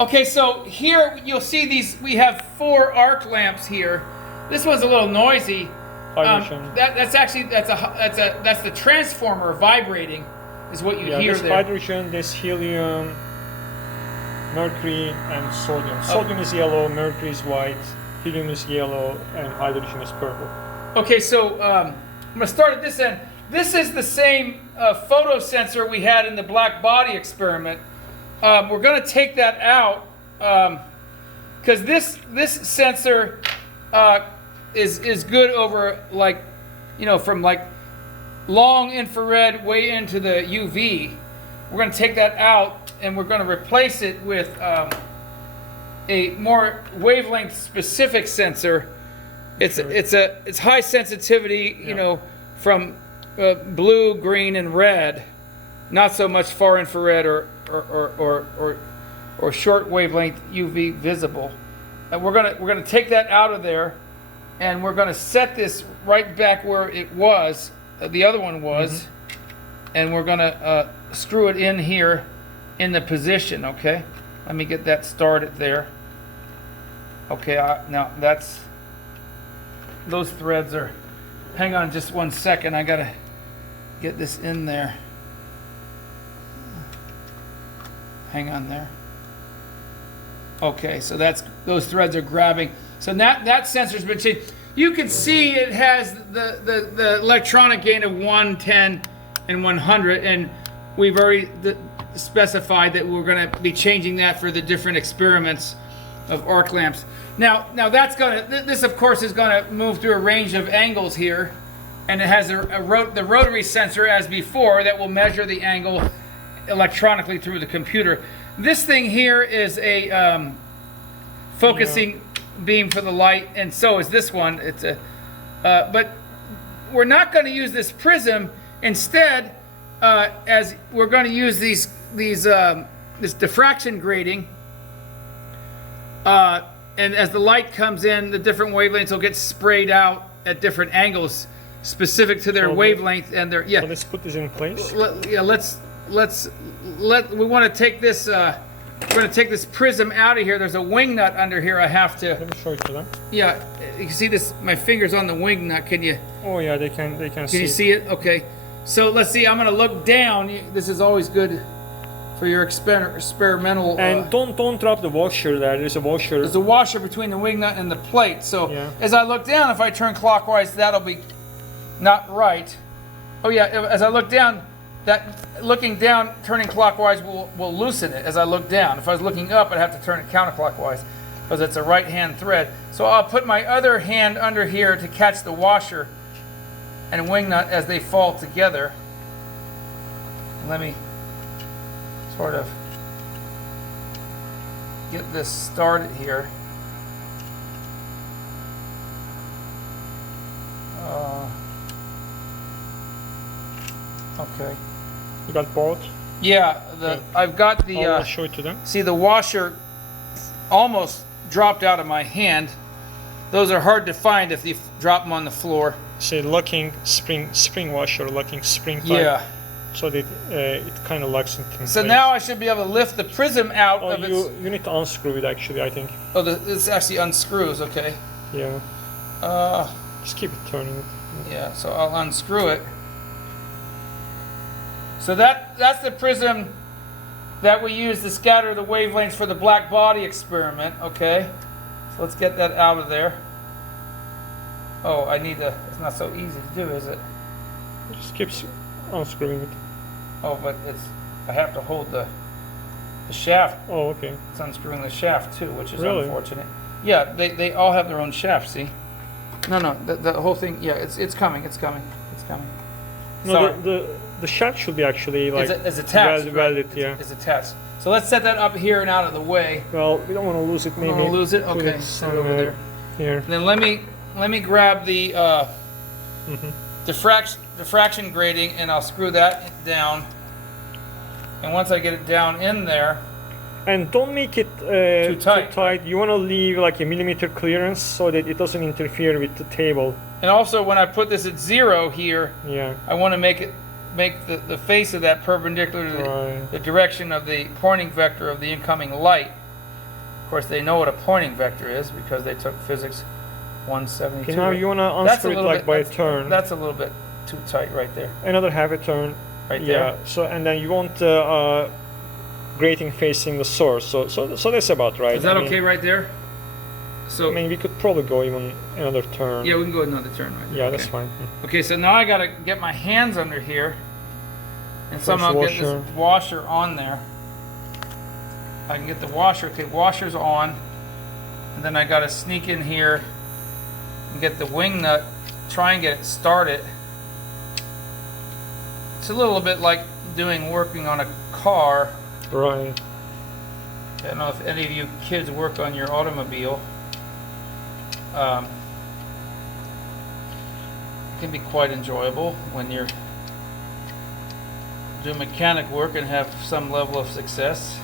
Okay, so here you'll see these. We have 4 arc lamps here. This one's a little noisy. That's the transformer vibrating, is what you hear there's there. Hydrogen, there's helium, mercury, and sodium. Sodium is yellow, mercury is white, helium is yellow, and hydrogen is purple. Okay, so I'm going to start at this end. This is the same photo sensor we had in the black body experiment. We're going to take that out because this sensor is good over, like, from like long infrared way into the UV. We're going to take that out and we're going to replace it with a more wavelength specific sensor. It's high sensitivity, from blue, green, and red. Not so much far infrared or short wavelength UV visible. And we're gonna take that out of there, and we're gonna set this right back where it was, the other one was, and we're gonna screw it in here in the position. Okay, let me get that started there. Okay, now those threads are. Hang on just 1 second. I gotta get this in there. Hang on there. Okay, so those threads are grabbing. So that sensor's been changed. You can see it has the electronic gain of 110 and 100, and we've already specified that we're going to be changing that for the different experiments of arc lamps. Now that's this of course is going to move through a range of angles here, and it has the rotary sensor as before that will measure the angle electronically through the computer. This thing here is a focusing beam for the light, and so is this one. It's but we're not going to use this prism. Instead, as we're going to use this diffraction grating, and as the light comes in, the different wavelengths will get sprayed out at different angles specific to their wavelength and their So let's put this in place. We want to take this. We're going to take this prism out of here. There's a wing nut under here. I have to. Let me show it to them. Yeah, you can see this. My fingers on the wing nut. Can you? Oh yeah, they can see. Can you see it? Okay. So let's see. I'm going to look down. This is always good for your experimental. And don't drop the washer there. There's a washer. There's a washer between the wing nut and the plate. So as I look down, if I turn clockwise, that'll be not right. Oh yeah. As I look down. Looking down, turning clockwise will loosen it as I look down. If I was looking up, I'd have to turn it counterclockwise because it's a right-hand thread. So I'll put my other hand under here to catch the washer and wing nut as they fall together. Let me sort of get this started here. Okay. You got both? Yeah, I've got the. I'll show it to them. See, the washer almost dropped out of my hand. Those are hard to find if you drop them on the floor. See, locking spring washer, locking spring pipe. Yeah. So that it kind of locks into place. So now I should be able to lift the prism out of its. You need to unscrew it actually, I think. Oh, this actually unscrews. Okay. Yeah. Just keep it turning. Yeah. So I'll unscrew it. So that's the prism that we use to scatter the wavelengths for the black body experiment. Okay, so let's get that out of there. Oh, it's not so easy to do, is it? It just keeps unscrewing it. Oh, but I have to hold the shaft. Oh, okay. It's unscrewing the shaft too, which is really unfortunate. Yeah, they all have their own shaft. See? No, the whole thing. Yeah, it's coming. No, the shaft should be actually like it's attached. Welded, yeah. It's attached. So let's set that up here and out of the way. Well, we don't want to lose it. Maybe. We don't want to lose it. Okay, set it over there. Here. And then let me grab the diffraction grating, and I'll screw that down. And once I get it down in there. And don't make it too tight. You want to leave like a millimeter clearance so that it doesn't interfere with the table. And also, when I put this at 0 here, I want to make the face of that perpendicular to the direction of the pointing vector of the incoming light. course, they know what a pointing vector is because they took physics 172. Okay, now you wanna unscrew it like by a turn. That's a little bit too tight right there. Another half a turn. Right Yeah. there. So and then you want grating facing the source. So that's about right. Is that I mean, okay right there? So I mean, we could probably go even another turn. yeah, we can go another turn right there. Yeah, Okay. that's fine. Okay, so now I gotta get my hands under here and somehow get washer. this washer on there. I can get the washer. Okay, washer's on, and then I gotta sneak in here and get the wing nut. Try and get it started. It's a little bit like working on a car. Right. I don't know if any of you kids work on your automobile. It can be quite enjoyable when you're doing mechanic work and have some level of success.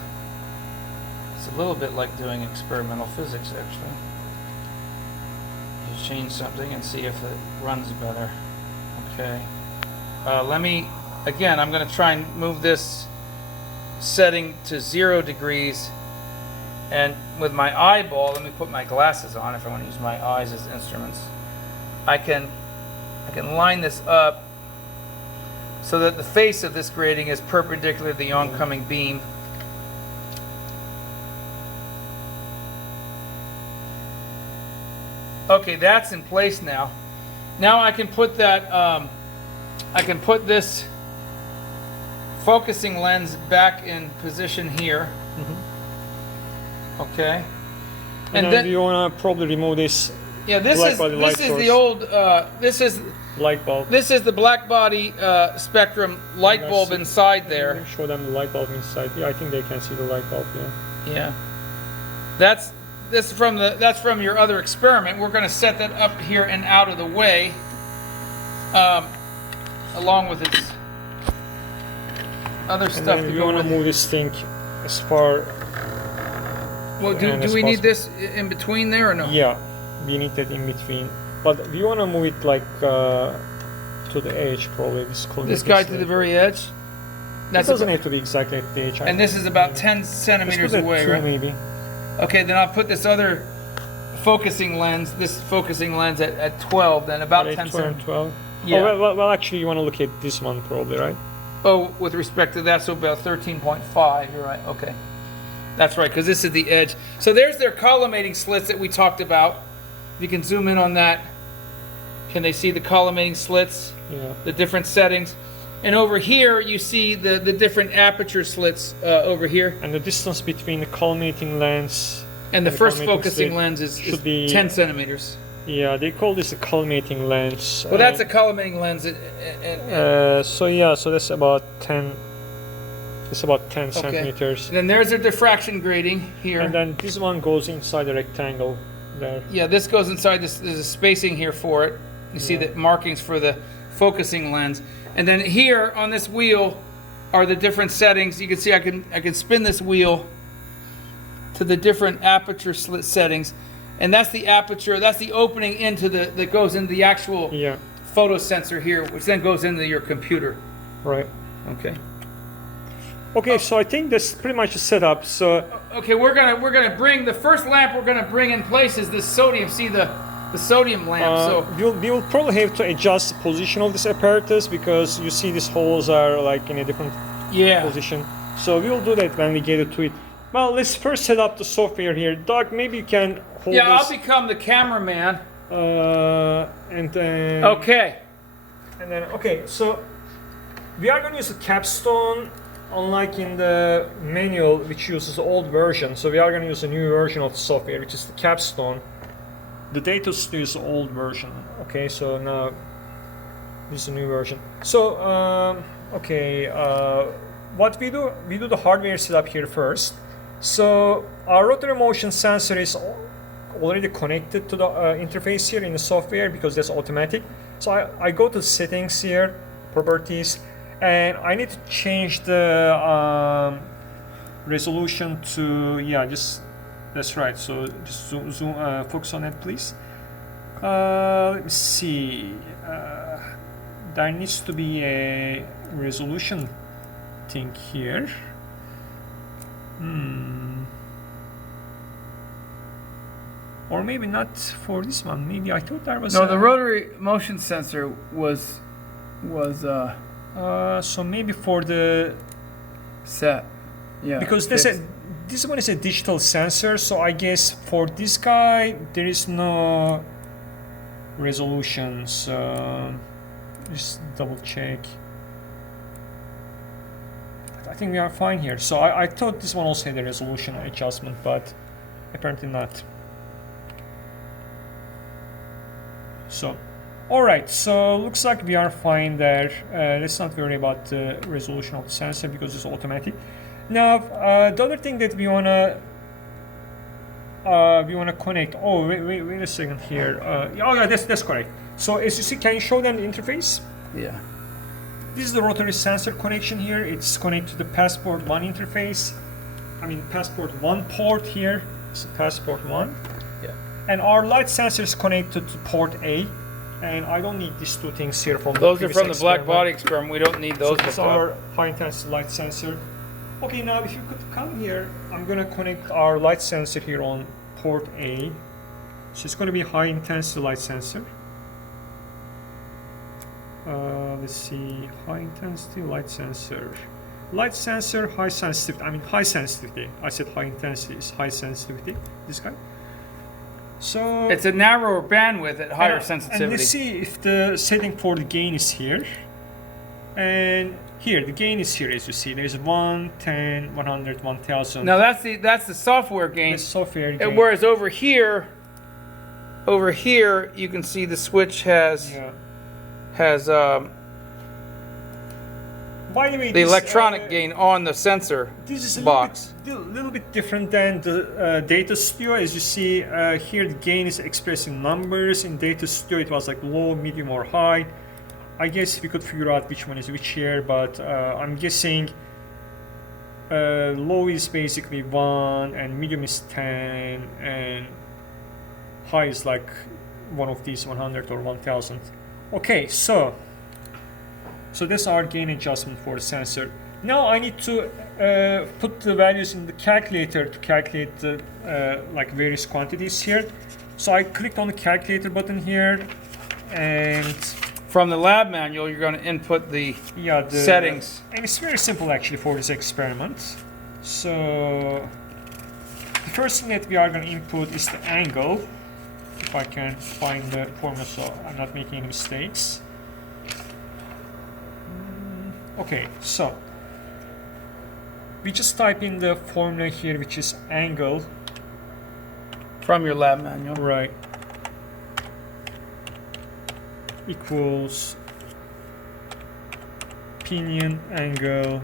It's a little bit like doing experimental physics, actually. You change something and see if it runs better. Okay. Again, I'm going to try and move this setting to 0 degrees, and with my eyeball, let me put my glasses on if I want to use my eyes as instruments. I can line this up so that the face of this grating is perpendicular to the oncoming beam. Okay, that's in place now. Now I can put that I can put this focusing lens back in position here. Okay. And then you want to probably remove this yeah, this black is body light the source. old this is light bulb. this is the black body spectrum light bulb inside there. Show them the light bulb inside. Yeah, I think they can see the light bulb. Yeah. Yeah. That's from your other experiment. We're going to set that up here and out of the way, along with its other And stuff. then To you go want to with. move this thing as far. Well, and do as we need possible. this in between there or no? Yeah, we need that in between. But do you want to move it like to the edge, probably? This guy to the very edge. It doesn't have to be exactly at the edge. And this is about 10 centimeters away, right? Maybe. Okay, then I'll put this other focusing lens, at 12, then about 10 centimeters. 12. Yeah. Oh, well, actually, you want to look at this one, probably, right? Oh, with respect to that, so about 13.5. You're right. Okay, that's right, because this is the edge. So there's their collimating slits that we talked about. You can zoom in on that. Can they see the collimating slits? Yeah. The different settings. And over here, you see the different aperture slits over here. And the distance between the collimating lens And the first collimating focusing slit lens is should be 10 centimeters. Yeah, they call this a collimating lens. Well, that's a collimating lens. So that's about 10. It's about 10 centimeters. And then there's a diffraction grating here. And then this one goes inside the rectangle there. Yeah, this goes inside this. There's a spacing here for it. You see the markings for the focusing lens. And then here on this wheel are the different settings. You can see I can spin this wheel to the different aperture slit settings. And that's the aperture, that's the opening into that goes into the actual photo sensor here, which then goes into your computer. Right. Okay. Okay, so I think that's pretty much the setup. So okay, we're gonna bring the first lamp we're gonna bring in place is this sodium. See the sodium lamp. So we will probably have to adjust the position of this apparatus because you see these holes are like in a different position. So we will do that when we get to it. Well, let's first set up the software here. Doug, maybe you can hold this. I'll become the cameraman. And then okay. And then so we are going to use a capstone, unlike in the manual which uses the old version. So we are going to use a new version of the software, which is the capstone. The data still is the old version. Okay, so now this is a new version. So what we do the hardware setup here first. So our rotary motion sensor is already connected to the interface here in the software because that's automatic. So I go to settings here, properties, and I need to change the resolution to that's right. So just zoom focus on it, please. Let me see. There needs to be a resolution thing here. Or maybe not for this one. Maybe I thought there was No, the rotary motion sensor was so maybe for the set. Yeah. because fixed. this one is a digital sensor, so I guess for this guy there is no resolution. So just double check. I think we are fine here. So I thought this one also had a resolution adjustment, but apparently not. So, alright, so looks like we are fine there. Let's not worry about the resolution of the sensor because it's automatic. Now, the other thing that we wanna connect. Oh, wait a second here. Oh yeah, that's correct. So as you see, can you show them the interface? Yeah. This is the rotary sensor connection here. It's connected to the Passport 1 interface. I mean, Passport 1 port here. It's Passport 1. Yeah. And our light sensor is connected to port A. And I don't need these two things here from Those the are from the black experiment. body experiment. We don't need those. So it's our high intensity light sensor. Okay, now if you could come here, I'm gonna connect our light sensor here on port A. So it's gonna be high intensity light sensor. Let's see, high intensity light sensor. Light sensor, high sensitivity. I mean high sensitivity. I said high intensity is high sensitivity. This guy. So It's a narrower bandwidth at higher and sensitivity. let's see if the setting for the gain is here. And here the gain is here, as you see. There's 1, 10, 100, 1000. Now that's the software gain. The software gain. And whereas over here you can see the switch has By the way, the this, electronic gain on the sensor this is a box. little bit different than the Data Studio. As you see here, the gain is expressed in numbers. In Data Studio, it was like low, medium, or high. I guess we could figure out which one is which here, but I'm guessing low is basically 1, and medium is 10, and high is like one of these 100 or 1000. Okay, so that's our gain adjustment for the sensor. Now I need to put the values in the calculator to calculate the like various quantities here. So I clicked on the calculator button here, and From the lab manual, you're going to input the settings. And it's very simple actually for this experiment. So the first thing that we are going to input is the angle. If I can find the formula so I'm not making any mistakes. Okay, so we just type in the formula here, which is angle. From your lab manual. Right. Equals pinion angle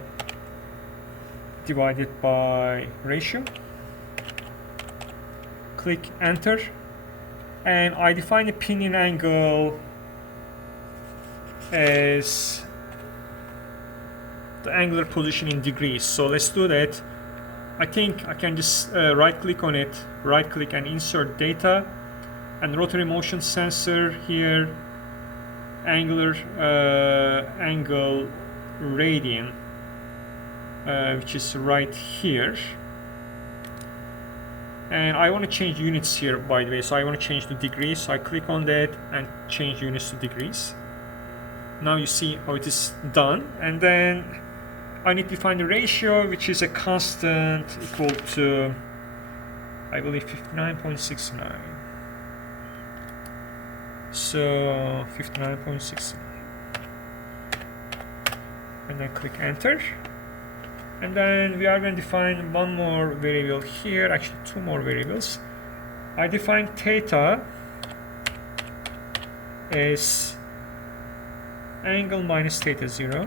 divided by ratio. Click enter. And I define the pinion angle as the angular position in degrees. So let's do that. I think I can just right click on it, right click and insert data, and rotary motion sensor here, angular angle radian, which is right here. And I want to change units here, by the way, so I want to change to degrees. So I click on that and change units to degrees. Now you see how it is done. And then I need to find the ratio, which is a constant equal to, I believe, 59.69. So 59.69. And then click enter. And then we are going to define one more variable here, actually two more variables. I define theta as angle minus theta 0.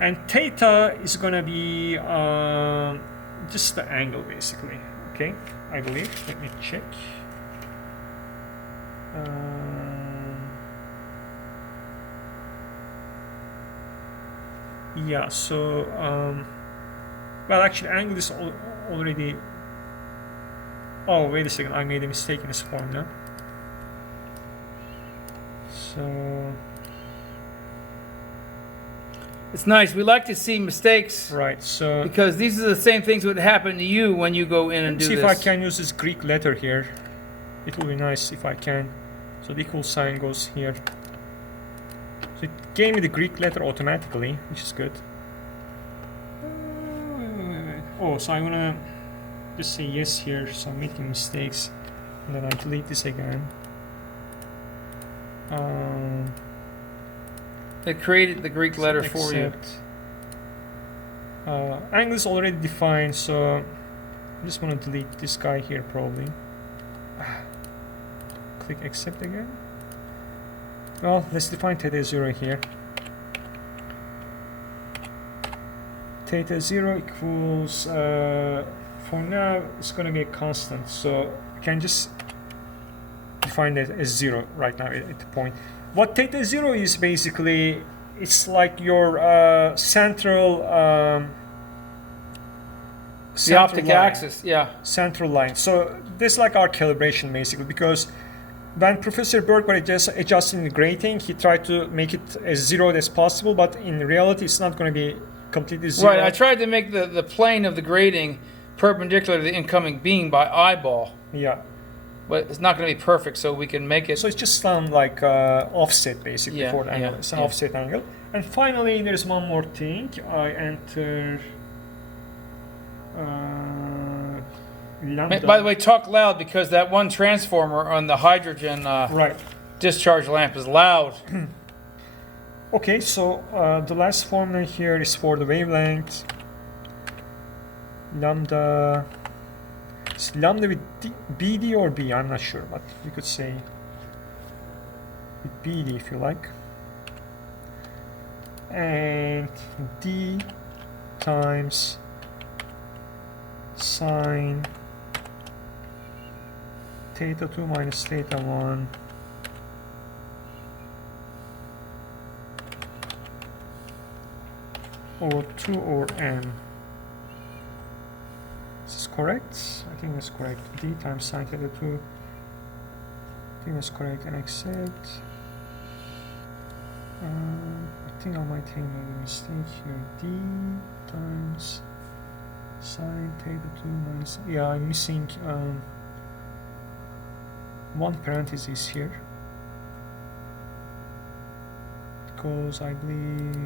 And theta is going to be just the angle basically, okay, I believe. Let me check. Yeah, so well, actually angle is already, oh wait a second, I made a mistake in this formula. So It's nice. We like to see mistakes Right, so because these are the same things that would happen to you when you go in and do see this. if I can use this Greek letter here. It will be nice if I can. So the equal sign goes here. So it gave me the Greek letter automatically, which is good. Oh, so I wanna just say yes here, so I'm making mistakes. And then I delete this again. It created the Greek letter for you. Angle is already defined, so I just want to delete this guy here probably. Click accept again. Well, let's define theta 0 here. Theta 0 equals, for now, it's going to be a constant, so I can just define that as 0 right now at the point. What theta 0 is basically, it's like your central the optic line. axis, yeah. Central line. So this is like our calibration basically, because when Professor Berg was adjusting the grating, he tried to make it as 0 as possible, but in reality it's not going to be completely 0. Right, I tried to make the plane of the grating perpendicular to the incoming beam by eyeball. Yeah. But it's not going to be perfect, so we can make it. So it's just some like offset basically Yeah, for the angle. yeah, It's an yeah. offset angle. And finally, there's one more thing. I enter lambda. By the way, talk loud because that one transformer on the hydrogen Right. discharge lamp is loud. Okay, so the last formula here is for the wavelength. Lambda. It's lambda with BD or B, I'm not sure, but you could say with BD if you like. And D times sine theta 2 minus theta 1 over 2 over n. Is this correct? I think that's correct. D times sine theta 2. I think that's correct, and accept. I think I might have made a mistake here. D times sine theta 2 minus. Yeah, I'm missing one parenthesis here. It goes, I believe,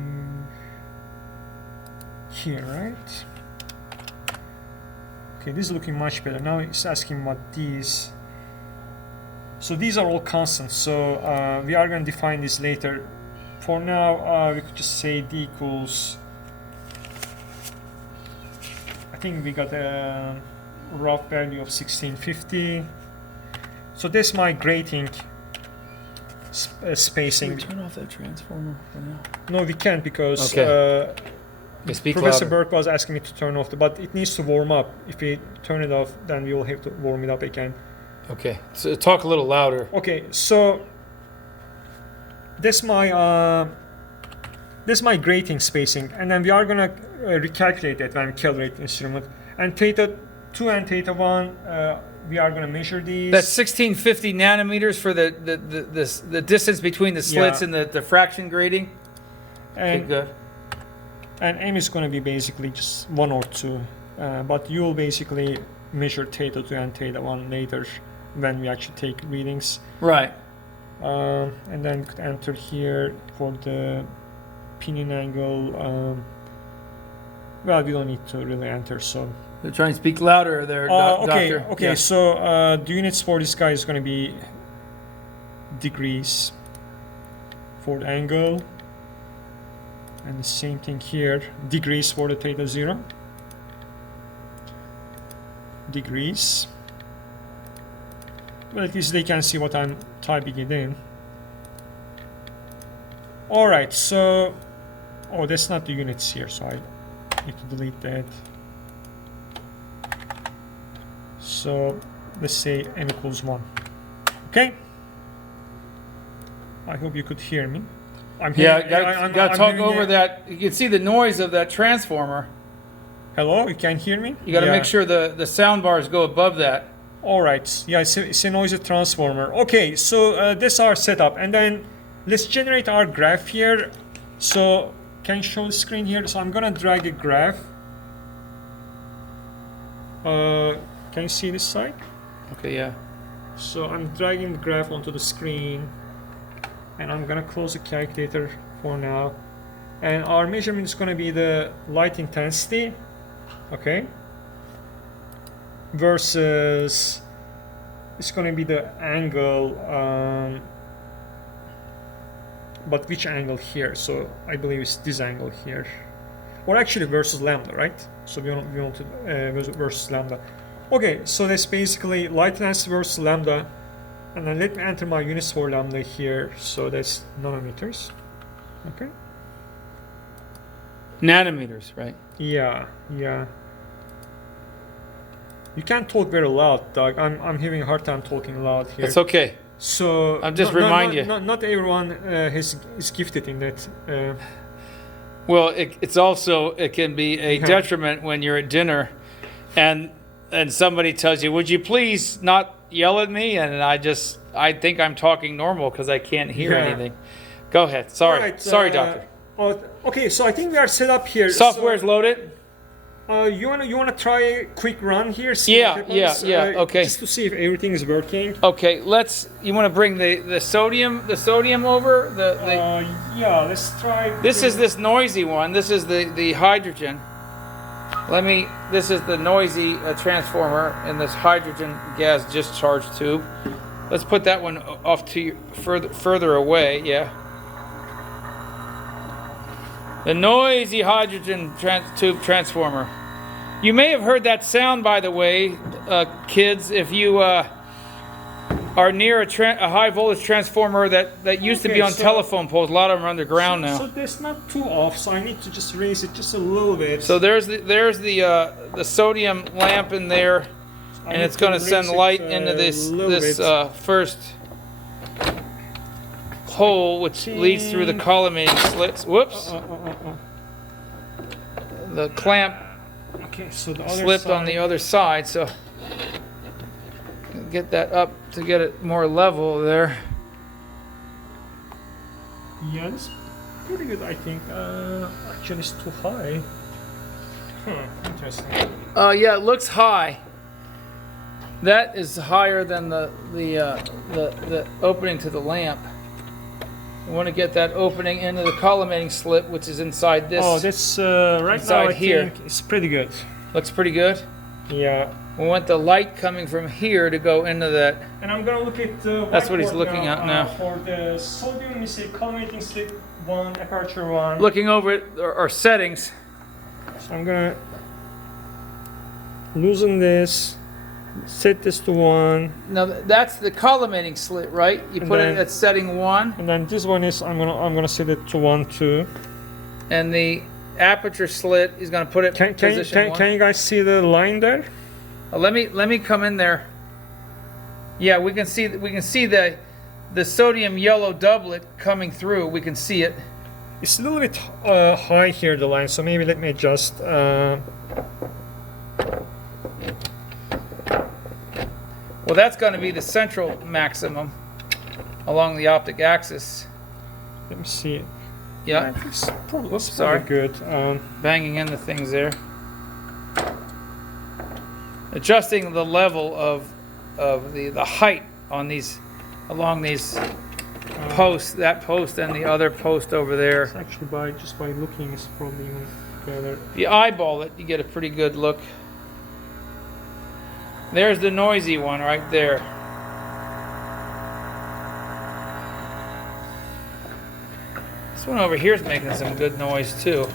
here, right? Okay, this is looking much better. Now it's asking what these. So these are all constants. So we are going to define this later. For now, we could just say D equals. I think we got a rough value of 1650. So that's my grating spacing. Turn off that transformer for now. No, we can't because. Okay. Speak Professor louder. Burke was asking me to turn off but it needs to warm up. If we turn it off, then we will have to warm it up again. Okay, so talk a little louder. Okay, so that's my grating spacing, and then we are gonna recalculate that when we calibrate the instrument. And theta 2 and theta 1, we are gonna measure these. That's 1650 nanometers for the distance between the slits Yeah. and the fraction grating. Okay, and, good. and M is gonna be basically just 1 or 2, but you'll basically measure theta 2 and theta 1 later when we actually take readings. Right. And then we could enter here for the pinion angle. Well, we don't need to really enter, so. They're trying to speak louder there, Okay, doctor. okay. Yeah. So the units for this guy is going to be degrees for the angle, and the same thing here, degrees for the theta 0, degrees. Well, at least they can see what I'm typing it in. Alright, so oh, that's not the units here, so I need to delete that. So let's say n equals 1. Okay, I hope you could hear me. I'm Yeah, hearing- got to I'm talk hearing over it. that. You can see the noise of that transformer. Hello, you can hear me? You got to Yeah. make sure the sound bars go above that. Alright, yeah, it's a noisy transformer. Okay, so that's our setup, and then let's generate our graph here. So can you show the screen here? So I'm gonna drag a graph. Can you see this side? Okay, yeah. So I'm dragging the graph onto the screen, and I'm gonna close the calculator for now. And our measurement is gonna be the light intensity, okay, versus it's gonna be the angle, but which angle here? So I believe it's this angle here, or actually versus lambda, right? So we want to versus lambda. Okay, so that's basically light intensity versus lambda, and then let me enter my units for lambda here. So that's nanometers. Okay. Nanometers, right? Yeah, yeah. You can't talk very loud, Doug. I'm having a hard time talking loud here. It's okay. So I'll just remind you. Not everyone is gifted in that. Well, it's also, it can be a detriment when you're at dinner and somebody tells you, would you please not yell at me? And I think I'm talking normal because I can't hear anything. Go ahead. Sorry. Right, Sorry, doctor. Okay, so I think we are set up here. Software's loaded? You wanna try a quick run here? See Yeah, what happens? okay. Just to see if everything is working. Okay, you want to bring the sodium over? Yeah, let's try. This is this noisy one. This is the hydrogen. This is the noisy transformer in this hydrogen gas discharge tube. Let's put that one off to further away, yeah. The noisy hydrogen tube transformer. You may have heard that sound, by the way, kids, if you are near a high voltage transformer that used to be on telephone poles. A lot of them are underground now. So that's not too off, so I need to just raise it just a little bit. So there's the sodium lamp in there, and it's going to send light into this first hole, which leads through the collimating slits. Whoops. The clamp so the other slipped side. on the other side, so get that up to get it more level there. Yeah, it's pretty good, I think. Actually, it's too high. Interesting. Yeah, it looks high. That is higher than the opening to the lamp. We want to get that opening into the collimating slit, which is inside this. Oh, that's right now. I here. think it's pretty good. Looks pretty good. Yeah. We want the light coming from here to go into that. And I'm gonna look at the. That's what he's looking at now. For the sodium, we say collimating slit 1, aperture 1. Looking over at our settings. So I'm gonna loosen this. Set this to 1. Now that's the collimating slit, right? You put it at setting 1. And then this one is I'm gonna set it to 1 too. And the aperture slit is going to put it in position 1. Can you guys see the line there? Let me come in there. Yeah, we can see the sodium yellow doublet coming through. We can see it. It's a little bit high here, the line. So maybe let me adjust. Well, that's going to be the central maximum along the optic axis. Let me see it. Yeah. It's probably, Whoops, sorry. Good. Banging into things there. Adjusting the level of the height on these along these posts, that post and the other post over there. It's actually just by looking, it's probably even better. If you eyeball it, you get a pretty good look. There's the noisy one right there. This one over here is making some good noise too.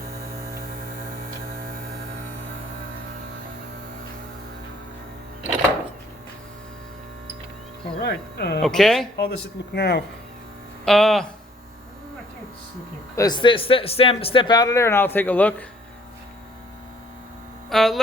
All right. Okay. How does it look now? I think it's looking. Let's step out of there and I'll take a look. It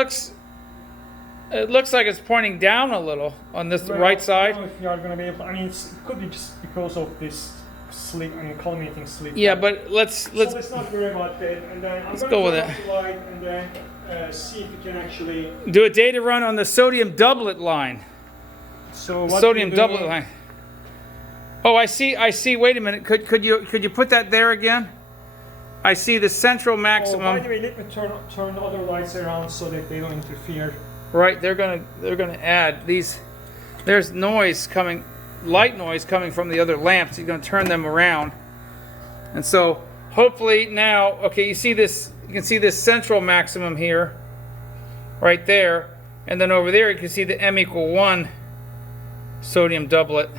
looks like it's pointing down a little on this right side. I don't know if you are going to be able. I mean, it could be just because of this slit. I mean, collimating slit. Yeah, but let's. So let's not worry about that. And then I'm go with turn it. off the light and then see if we can actually do a data run on the sodium doublet line. So what Sodium we do, doublet line. Oh, I see. Wait a minute. Could you put that there again? I see the central Oh, by maximum. the way, let me turn the other lights around so that they don't interfere. Right, they're gonna add these. There's noise coming, light noise coming from the other lamps. You're gonna turn them around, and so hopefully now, okay, you see this. You can see this central maximum here, right there, and then over there you can see the M=1 sodium doublet,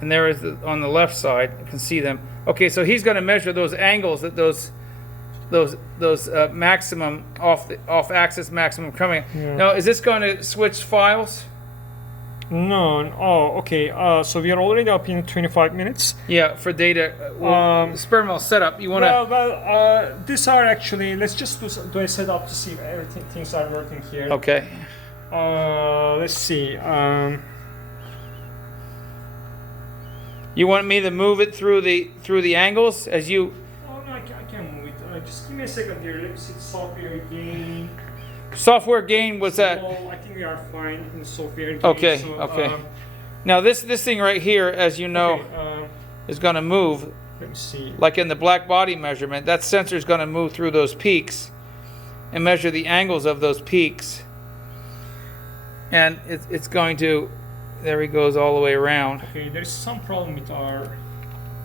and there is on the left side. You can see them. Okay, so he's going to measure those angles that those maximum off axis maximum coming. Yeah. Now, is this going to switch files? No. Oh, okay. So we are already up in 25 minutes. Yeah, for data. Experimental setup. You want to? Well, these are actually. Let's just do a setup to see if things are working here. Okay. Let's see. You want me to move it through the angles as you? Oh no, I can't move it. Just give me a second here. Let me see the software gain. Software gain was that? Oh, I think we are fine in the software gain. Okay. So, Okay. Now this thing right here, as you know, okay, is going to move. let me see. Like in the black body measurement, that sensor is going to move through those peaks and measure the angles of those peaks. And it's going to, there he goes all the way around. Okay, there's some problem with our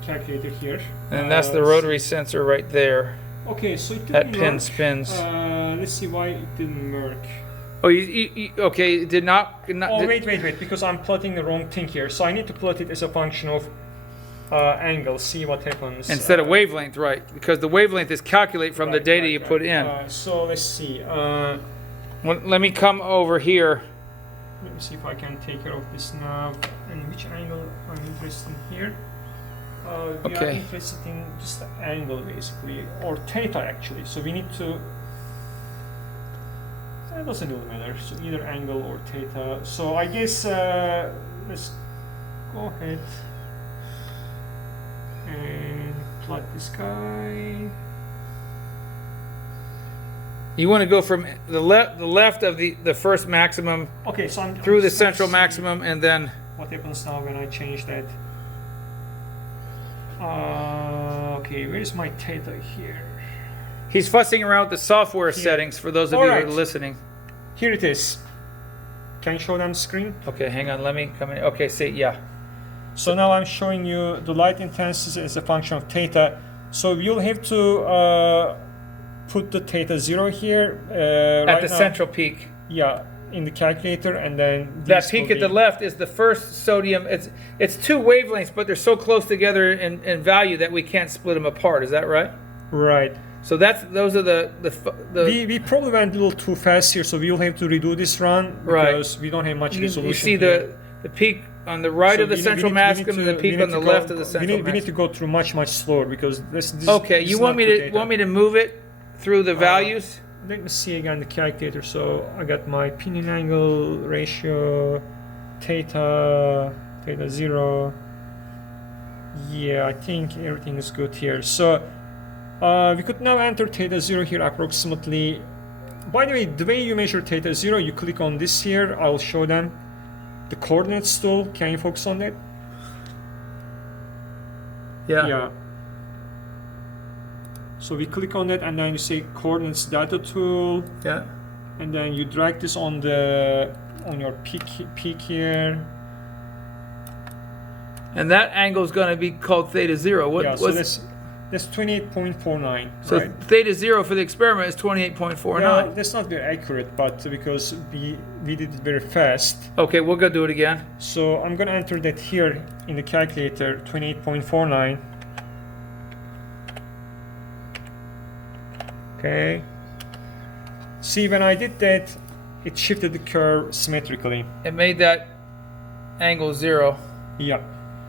calculator here. And that's the rotary sensor right there. Okay, so it That didn't pin work. spins. Let's see why it didn't work. Oh, you okay, it did not. Oh, wait, because I'm plotting the wrong thing here. So I need to plot it as a function of angle, see what happens. Instead of wavelength, right? Because the wavelength is calculated from the data you put in. So let's see. Let me come over here. Let me see if I can take care of this now. And which angle I'm interested in here. We are interested in just the angle basically, or theta actually. So we need to. It doesn't really matter. So either angle or theta. So I guess let's go ahead and plot this guy. You want to go from the left of the first maximum. Okay, so I'm through the just central see maximum, and then what happens now when I change that. Okay, where's my theta here? he's fussing around with the software settings for those of you who are listening. Here it is. Can you show them the screen? Okay, hang on, let me come in. Okay, see, yeah. So now I'm showing you the light intensity as a function of theta. So you'll have to put the theta 0 here. At the central peak. Yeah, in the calculator, and then That peak at the left is the first sodium. It's two wavelengths, but they're so close together in value that we can't split them apart. Is that right? Right. So those are the We probably went a little too fast here, so we'll have to redo this run because we don't have much resolution. You see here. the peak on the right So of the central maximum and the peak on the left of the central maximum. We need to go through much slower because this Okay, this you is want not me good to data. move it through the values? Let me see again the calculator. So I got my pinion angle ratio, theta 0. Yeah, I think everything is good here. So we could now enter theta 0 here approximately. By the way you measure theta 0, you click on this here. I'll show them the coordinates tool. Can you focus on that? Yeah. So we click on that, and then you say coordinates data tool. Yeah. And then you drag this on your peak here. And that angle is going to be called theta 0. So that's 28.49. So right? theta 0 for the experiment is 28.49. Well, that's not very accurate, but because we did it very fast. Okay, we'll go do it again. So I'm gonna enter that here in the calculator, 28.49. Okay. See, when I did that, it shifted the curve symmetrically. It made that angle 0. Yeah.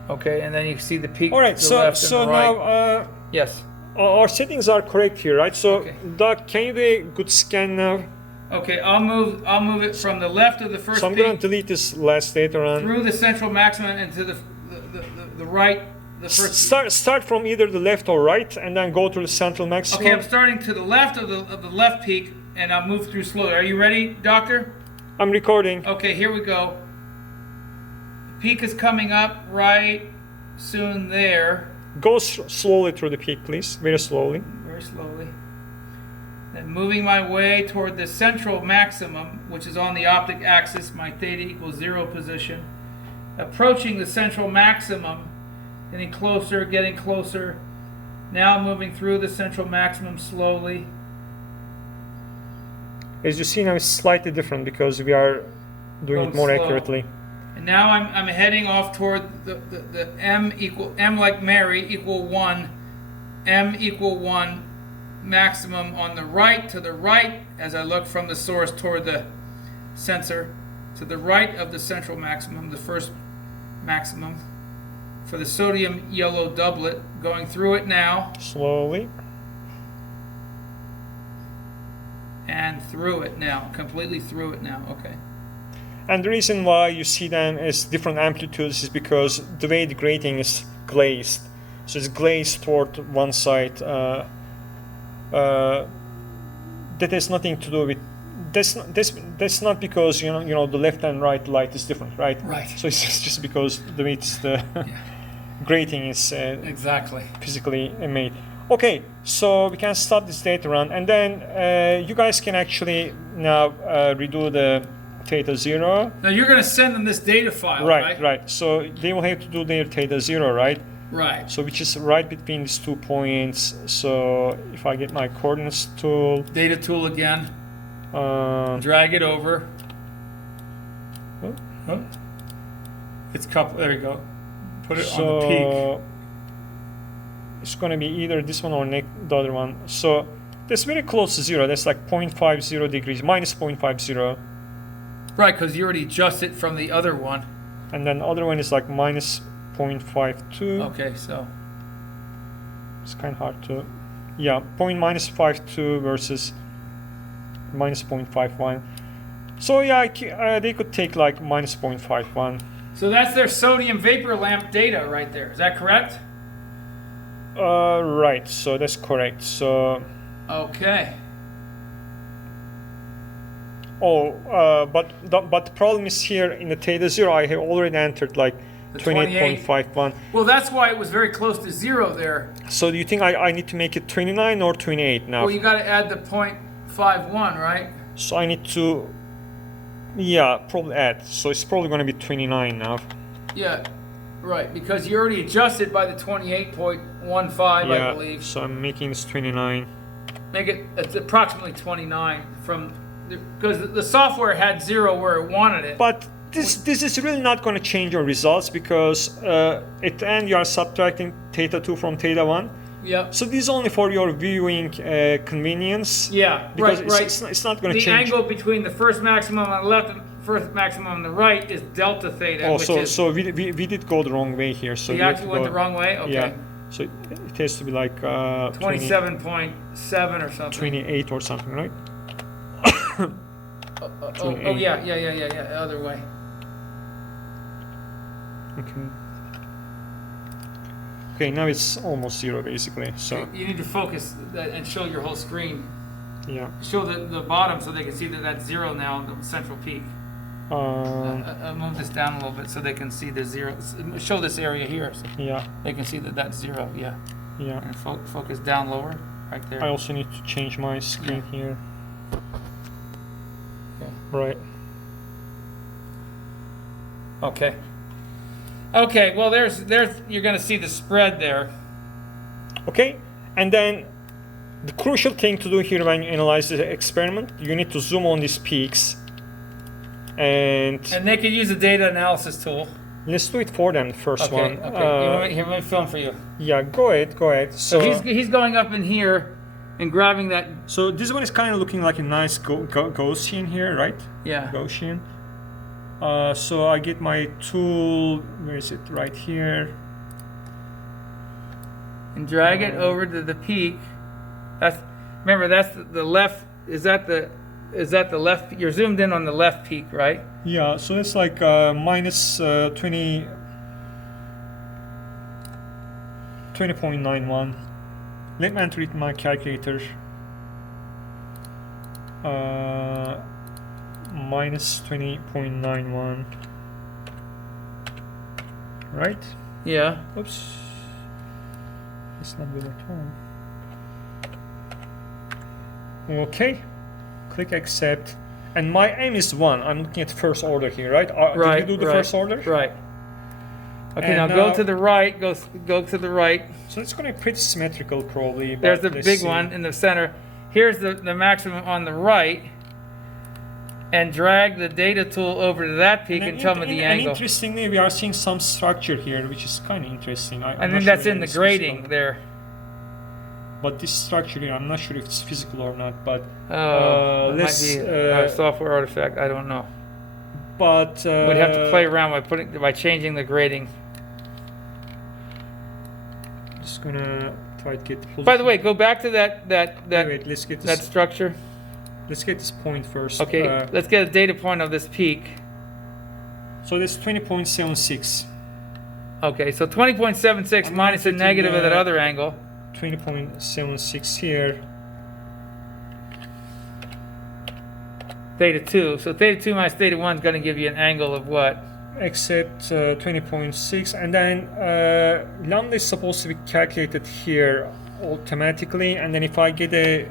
Okay, and then you see the peak. All right. To the left So and the right. now. Yes. Our settings are correct here, right? So, Okay. Doug, can you do a good scan now? Okay, I'll move it from the left of the first So I'm peak going to delete this last later on. through the central maximum and to the right. The first. Start from either the left or right, and then go to the central maximum. Okay, I'm starting to the left of the left peak, and I'll move through slowly. Are you ready, Doctor? I'm recording. Okay, here we go. The peak is coming up right soon there. Go slowly through the peak, please. Very slowly. Very slowly. Then moving my way toward the central maximum, which is on the optic axis, my theta equals 0 position. Approaching the central maximum, getting closer. Now moving through the central maximum slowly. As you see now, it's slightly different because we are doing it more slow. accurately. And now I'm heading off toward the M like Mary equal 1, M equal 1 maximum on the right, to the right as I look from the source toward the sensor, to the right of the central maximum, the first maximum for the sodium yellow doublet, going through it now. Slowly. And through it now, completely through it now, okay. And the reason why you see them as different amplitudes is because the way the grating is glazed. So it's glazed toward one side. That has nothing to do with that's not because you know the left and right light is different, right? Right. So it's just because the way it's the grating is exactly physically made. Okay, so we can stop this data run, and then you guys can actually now redo the theta 0. Now you're going to send them this data file, right? Right. So they will have to do their theta 0, right? Right. So which is right between these 2 points. So if I get my coordinates tool, data tool again, drag it over. Oh. It's couple. There you go. Put it on the peak. It's going to be either this one or the other one. So that's very close to 0. That's like 0.50 degrees, minus 0.50. Right, because you already adjusted from the other one. And then the other one is like minus 0.52. Okay, so it's kind of hard to, minus 0.52 versus minus 0.51. So they could take like minus 0.51. So that's their sodium vapor lamp data right there. Is that correct? Right. So that's correct. So. Okay. But the problem is here in the theta 0. I have already entered like 28.51. Well, that's why it was very close to 0 there. So do you think I need to make it 29 or 28 now? Well, you got to add the 0.51, right? So I need to, probably add. So it's probably going to be 29 now. Yeah, right, because you already adjusted by the 28.15, I believe. So I'm making this 29. Make it, it's approximately 29 from, because the software had 0 where it wanted it. But this is really not going to change your results because at the end you are subtracting theta 2 from theta 1. Yep. So this is only for your viewing convenience. Yeah, because right. It's not going to change. The angle between the first maximum on the left and first maximum on the right is delta theta. Oh, so we did go the wrong way here. So you actually went the wrong way? Okay. Yeah. So it has to be like 27.7 or something. 28 or something, right? Yeah, other way. Okay, now it's almost 0 basically. So you need to focus and show your whole screen. Yeah. Show the bottom so they can see that that's 0 now, the central peak. Move this down a little bit so they can see the 0. Show this area here. So they can see that that's 0. Yeah. And focus down lower, right there. I also need to change my screen here. Okay. Right. Okay. Okay. Well, there's you're going to see the spread there. Okay, and then the crucial thing to do here when you analyze the experiment, you need to zoom on these peaks. And they can use the data analysis tool. Let's do it for them, the first one. Okay. Let me film for you. Yeah, go ahead. So he's going up in here and grabbing that. So this one is kind of looking like a nice Gaussian here, right? Yeah. Gaussian. So I get my tool. Where is it? Right here. And drag it over to the peak. Remember that's the left. Is that the left? You're zoomed in on the left peak, right? Yeah, so it's like minus 20.91. Let me enter it in my calculator. Minus 20.91. Right? Yeah. Oops. It's not good at all. Okay, click accept. And my aim is 1. I'm looking at first order here, right? Right. Did you do the right, first order? Right. Okay, And now go to the right. Go to the right. So it's going to be pretty symmetrical, probably. There's but the let's big see. one in the center. Here's the maximum on the right. And drag the data tool over to that peak and tell me the And angle. interestingly, we are seeing some structure here, which is kind of interesting. I'm I not think sure that's if in the it's grating physical. there. But this structure here, I'm not sure if it's physical or not. But Oh, it might let's. be a software artifact. I don't know. But We'd have to play around by changing the grading. Just gonna try to get. The By the way, go back to that wait, let's get that this. structure. Let's get this point first. Okay, let's get a data point of this peak. So that's 20.76. Okay, so 20.76 I'm minus the getting, negative of that other angle. 20.76 here. Theta 2. So theta 2 minus theta 1 is going to give you an angle of what? Except 20.6, and then lambda is supposed to be calculated here automatically, and then if I get a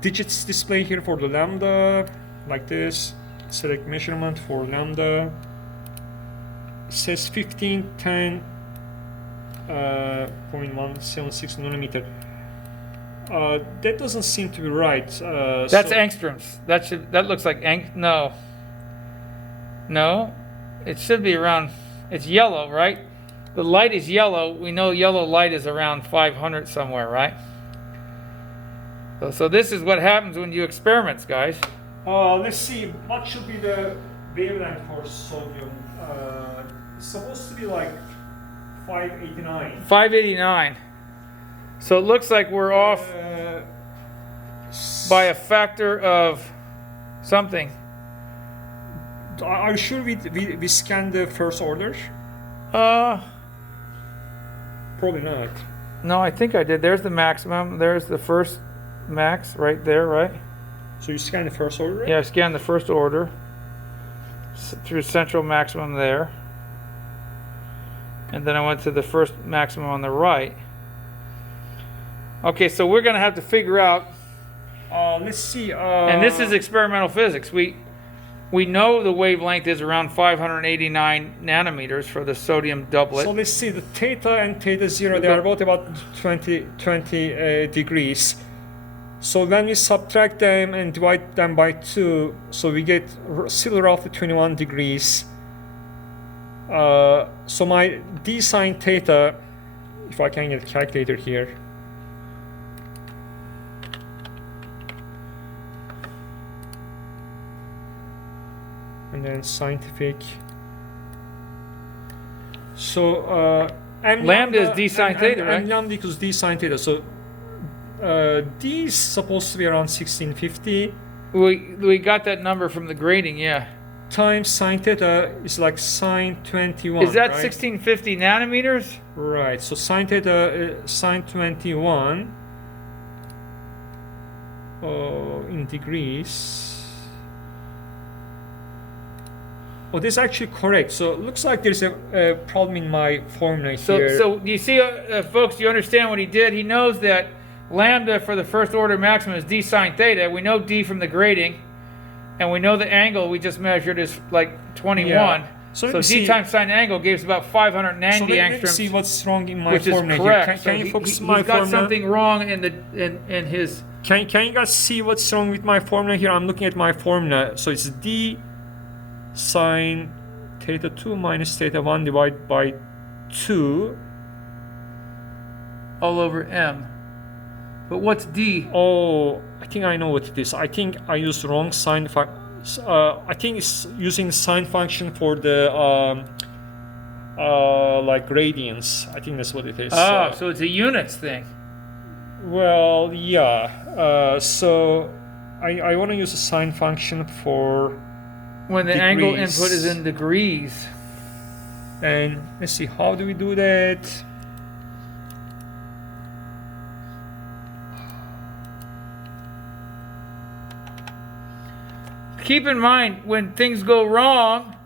digits display here for the lambda like this, select measurement for lambda, it says 1510 0.176 nanometer. That doesn't seem to be right. That's angstroms. That looks like no, it should be around. It's yellow, right? The light is yellow. We know yellow light is around 500 somewhere, right? So this is what happens when you experiment, guys. Let's see, what should be the wavelength for sodium? It's supposed to be like 589. 589. So it looks like we're off by a factor of something. Are you sure we scanned the first order? Probably not. No, I think I did. There's the maximum. There's the first max right there, right? So you scanned the first order? Right? Yeah, I scanned the first order through central maximum there. And then I went to the first maximum on the right. Okay, so we're going to have to figure out. Let's see. And this is experimental physics. We know the wavelength is around 589 nanometers for the sodium doublet. So let's see, the theta and theta 0, they are both about 20 degrees. So when we subtract them and divide them by 2, so we get still roughly 21 degrees. So my d sine theta, if I can get a calculator here. And then scientific. So m lambda is d sine theta, right? And lambda equals d sine theta. So d is supposed to be around 1650. We got that number from the grating, yeah. Times sine theta is like sine 21. Is that right? 1650 nanometers? Right. So sine theta, sine 21 in degrees. Oh, this is actually correct. So it looks like there's a problem in my formula here. So you see, folks, you understand what he did? He knows that lambda for the first order maximum is d sine theta. We know d from the grating, and we know the angle we just measured is like 21. Yeah. So d times sine angle gives about 590 so let me angstroms, see what's wrong in my which is formula correct. here. Can you focus my he's got formula? something wrong in his. Can you guys see what's wrong with my formula here? I'm looking at my formula. So it's d sine theta 2 minus theta 1 divided by 2 all over m. But what's d? Oh, I think I know what it is. I think I used wrong sine I think it's using sine function for the like gradients. I think that's what it is. So it's a units thing. Well, yeah. So I want to use a sine function for when the degrees. angle input is in degrees. And let's see, how do we do that? Keep in mind, when things go wrong,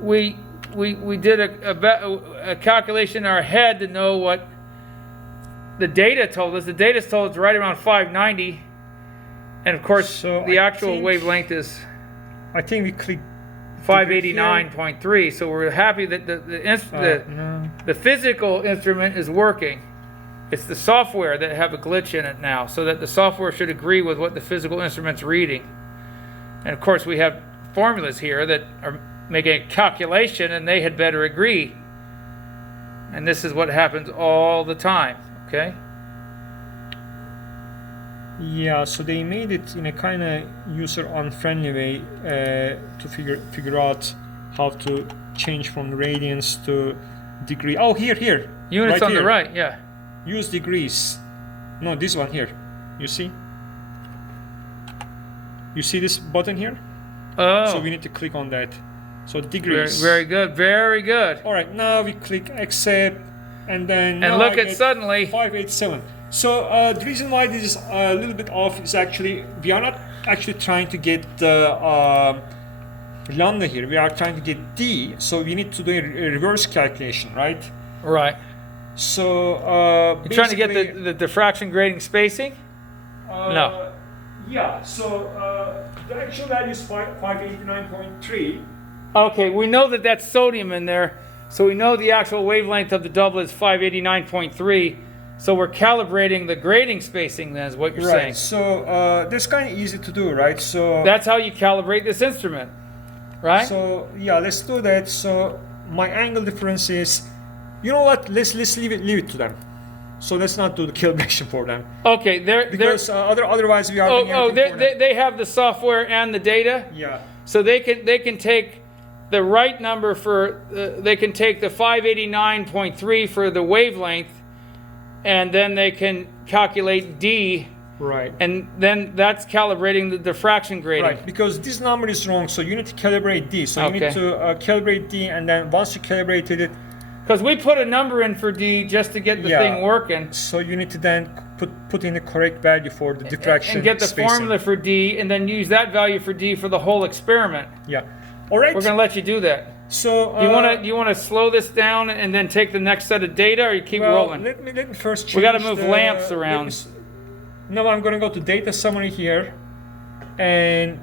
we did a calculation in our head to know what the data told us. The data told us right around 590, and of course, So the I actual think- wavelength is I think we click 589.3. So we're happy that no. the physical instrument is working. It's the software that have a glitch in it now, so that the software should agree with what the physical instrument's reading. And of course, we have formulas here that are making a calculation, and they had better agree. And this is what happens all the time, okay? Yeah, so they made it in a kind of user unfriendly way to figure out how to change from radians to degree. Oh, here. Units on here. the right, yeah. Use degrees. No, this one here. You see? You see this button here? Oh, So we need to click on that. So degrees. very good, very good. All right, now we click accept, and then And now look I at get suddenly, 587. So the reason why this is a little bit off is actually we are not actually trying to get the lambda here. We are trying to get D. So we need to do a reverse calculation, right? right. So You're trying to get basically, the diffraction grating spacing? No. Yeah. So the actual value is 589.3. Okay, we know that that's sodium in there, so we know the actual wavelength of the doublet is 589.3. So we're calibrating the grating spacing, then, is what you're saying. Right. So that's kind of easy to do, right? So That's how you calibrate this instrument, right? So yeah, let's do that. So my angle difference is, you know what? Let's leave it to them. So let's not do the calibration for them Okay, because otherwise we are. doing everything for them. they have the software and the data, Yeah. so they can take the right number for they can take the 589.3 for the wavelength, and then they can calculate D, Right. and then that's calibrating the diffraction grating. Right. Because this number is wrong, so you need to calibrate D. So you Okay. need to calibrate D, and then once you calibrated it, Because we put a number in for D just to get the Yeah. thing working. so you need to then put in the correct value for the diffraction And get the spacing. formula for D, and then use that value for D for the whole experiment. Yeah. All right. We're going to let you do that. So You want to slow this down and then take the next set of data, or you keep well, rolling? let me first. We gotta change move the- lamps let me around. Now I'm gonna go to data summary here, and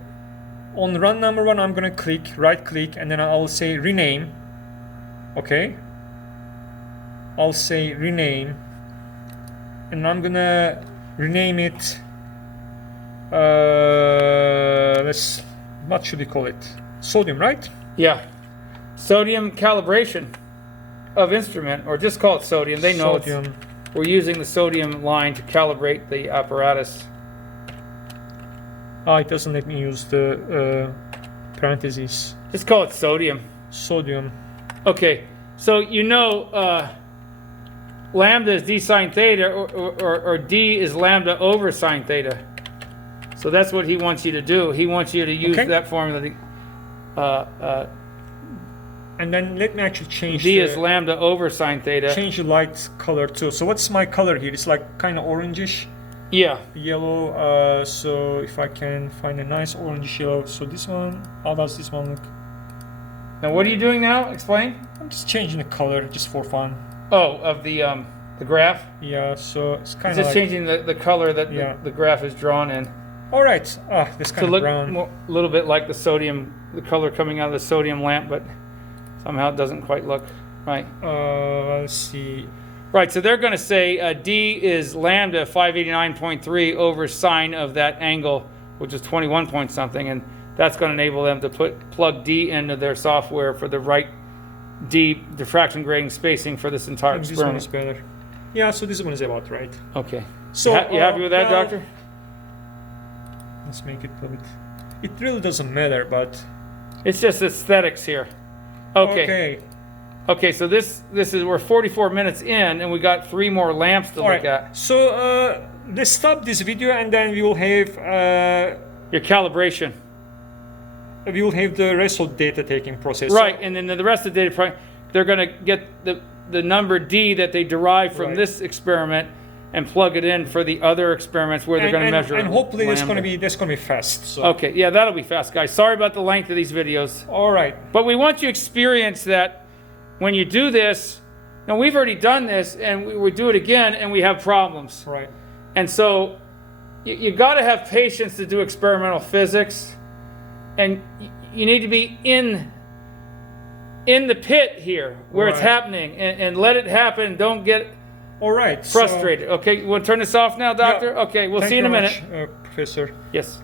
on run number 1 I'm gonna right click, and then I'll say rename. Okay. I'll say rename, and I'm gonna rename it. What should we call it? Sodium, right? Yeah. Sodium calibration of instrument, or just call it sodium. They know Sodium. we're using the sodium line to calibrate the apparatus. It doesn't let me use the parentheses. Just call it sodium. Sodium. Okay. So you know lambda is d sine theta, or D is lambda over sine theta. So that's what he wants you to do. He wants you to use Okay. that formula. And then let me actually change D the, is lambda over sine theta. change the light color too. So what's my color here? It's like kind of orangish Yeah. yellow. So if I can find a nice orangish yellow. So this one, how does this one look? Now what are you doing now? Explain. I'm just changing the color just for fun. Oh, of the graph. Yeah, so it's kind It's of just like, changing the color that Yeah. the graph is drawn in all right. This to kind of look brown. a little bit like the sodium, the color coming out of the sodium lamp, but somehow it doesn't quite look right. Let's see. Right, so they're going to say D is lambda 589.3 over sine of that angle, which is 21 point something, and that's going to enable them to plug D into their software for the right D diffraction grating spacing for this I entire think this one is experiment. better. Yeah, so this one is about right. Okay. So You happy with that, well, doctor? Let's make it a bit. It really doesn't matter, but It's just aesthetics here. Okay. Okay, so this is we're 44 minutes in, and we got 3 more lamps to All look right. at. So let's stop this video, and then we will have Your calibration. the rest of the data taking process. Right, and then the rest of the data, they're going to get the number D that they derive from Right. this experiment and plug it in for the other experiments where they're going to measure. And hopefully that's lambda. going to be fast. So. Okay, yeah, that'll be fast, guys. Sorry about the length of these videos, All right. but we want you to experience that when you do this, Now we've already done this, and we would do it again, and we have problems. Right. And so you got to have patience to do experimental physics, and you need to be in the pit here where it's Right. happening, and let it happen. Don't get All right. frustrated. Okay, we'll turn this off now, doctor. Yeah. Okay, we'll Thank see you in a very minute. much, Professor. Yes.